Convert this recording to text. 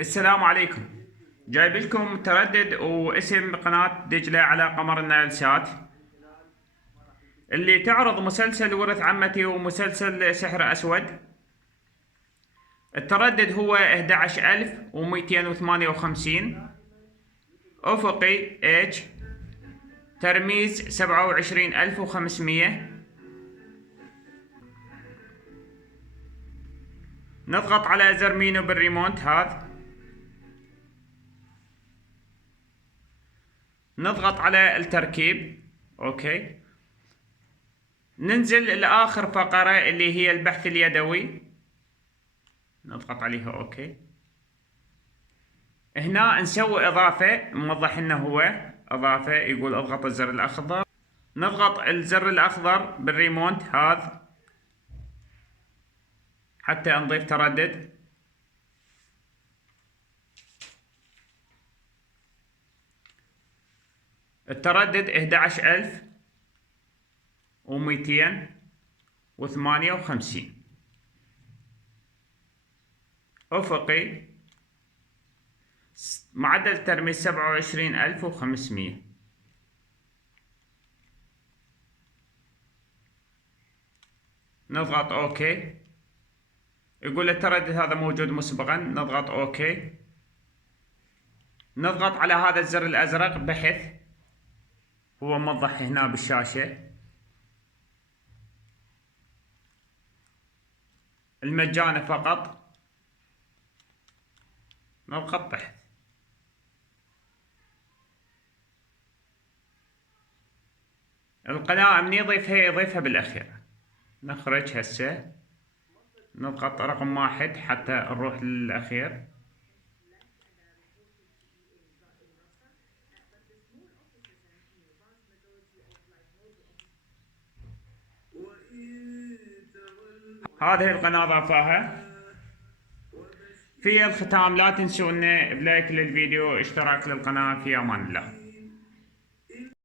السلام عليكم. جايب لكم تردد واسم قناة دجلة على قمر النايل سات اللي تعرض مسلسل ورث عمتي ومسلسل سحر أسود. التردد هو 11258، أفقي H، ترميز 27500. نضغط على زر مينو بالريموت هذا، نضغط على التركيب اوكي، ننزل لاخر فقرة اللي هي البحث اليدوي، نضغط عليها اوكي. هنا نسوي اضافة، موضح انه هو اضافة، يقول اضغط الزر الاخضر، نضغط الزر الاخضر بالريموت هذا حتى نضيف تردد. التردد 11258، أفقي معدل ترميز 27500. نضغط اوكي، يقول التردد هذا موجود مسبقا، نضغط اوكي. نضغط على هذا الزر الازرق بحث، هو موضح هنا بالشاشة، المجاني فقط، نضغط بحث. القناة من يضيفها بالأخير. نخرج هسه، نضغط رقم 1 حتى نروح للأخير. هذه القناة ضافاها. في الختام لا تنسوا بلايك للفيديو، اشتراك للقناة. في أمان الله.